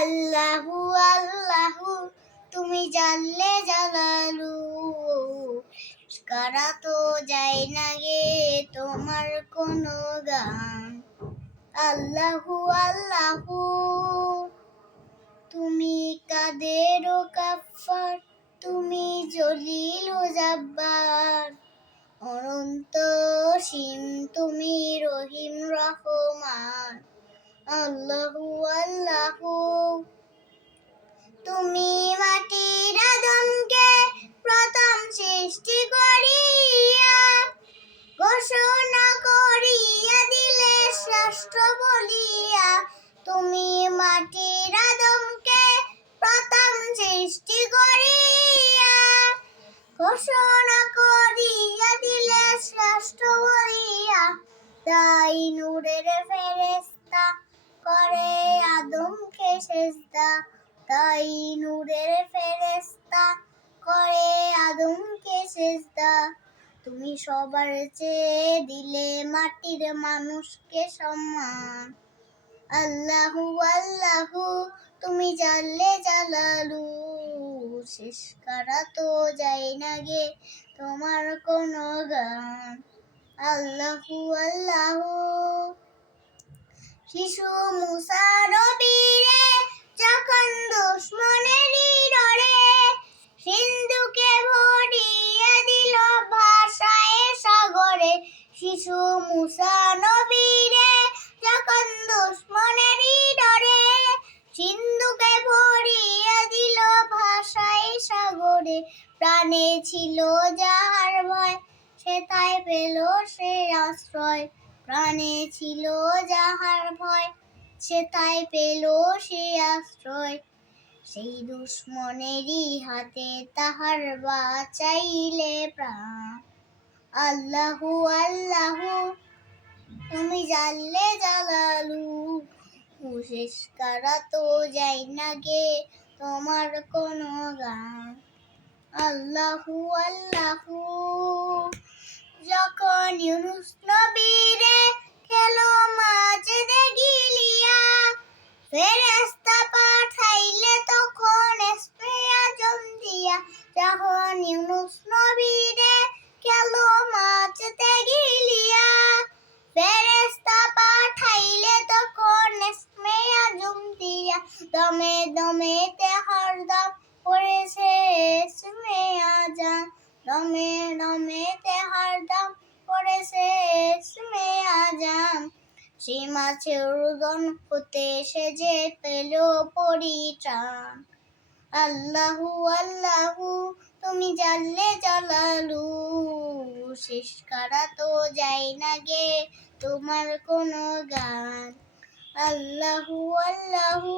আল্লাহু আল্লাহু তুমি জানলে জালালু কারা তো যায় না গে তোমার কোনো গান। আল্লাহু আল্লাহু তুমি কাদের ও গাফফার, তুমি জলিল ও জাব্বার, অনন্ত অসীম তুমি রহিম রহমান। আল্লাহু আল্লাহু তুমি মাটির আদমকে প্রথম সৃষ্টি করিয়া ঘোষণা করিয়া দিলে শ্রেষ্ঠ বলিয়া। তুমি মাটির আদমকে প্রথম সৃষ্টি করিয়া ঘোষণা করিয়া দিলে শ্রেষ্ঠ বলিয়া। তাই নূরের ফেরেশতা করে আদমকে সেজদা, তাই নূরের ফেরেশতা করে আদমকে সেজদা। তুমি সবার চেয়ে দিলে মাটির মানুষকে সম্মান। আল্লাহু আল্লাহু তুমি জানলে জালালু শেষ করা তো যায় না গে তোমার কোনো গান। আল্লাহু আল্লাহু শিশু মুসা নবীরে যখন দুশমনেরই ডরে সিন্ধুকে ভরিয়ে দিল ভাষায় সাগরে। শিশু মুসা নবীরে যখন দুশমনেরই ডরে সিন্ধুকে ভরিয়ে দিল ভাষায় সাগরে। প্রাণে ছিল যাহার ভয় সেথায় পেল সে আশ্রয়, প্রাণে ছিল যাহার ভয় সেথায় পেল সে আশ্রয়। সেই দুশমনেরই হাতে তাহার বাঁচাইলে প্রাণ। আল্লাহু আল্লাহু তুমি জানলে জালালু শেষ করা তো যায় না গে তোমার কোনো গান। আল্লাহু আল্লাহু যখন ইউনুস নবীরে খেলো মাঝে গিলিয়া ফেরেশতা পাঠাইলে তখন ইসমে আজম দিয়া। যখন ইউনুস নবীরে খেলো মাঝে গিলিয়া ফেরেশতা পাঠাইলে তখন ইসমে আজম দিয়া। দমে দমে তেহার দাম পড়েছে ইসমে আজম, দমে দমে তেহার দাম পড়েছে ইসমে আজম। সেই মাছের উদন হতে সে যে পেল পরিত্রাণ। আল্লাহু আল্লাহু তুমি জানলে জালালু শেষ করা তো যায় না গে তোমার কোনো গান। আল্লাহু আল্লাহু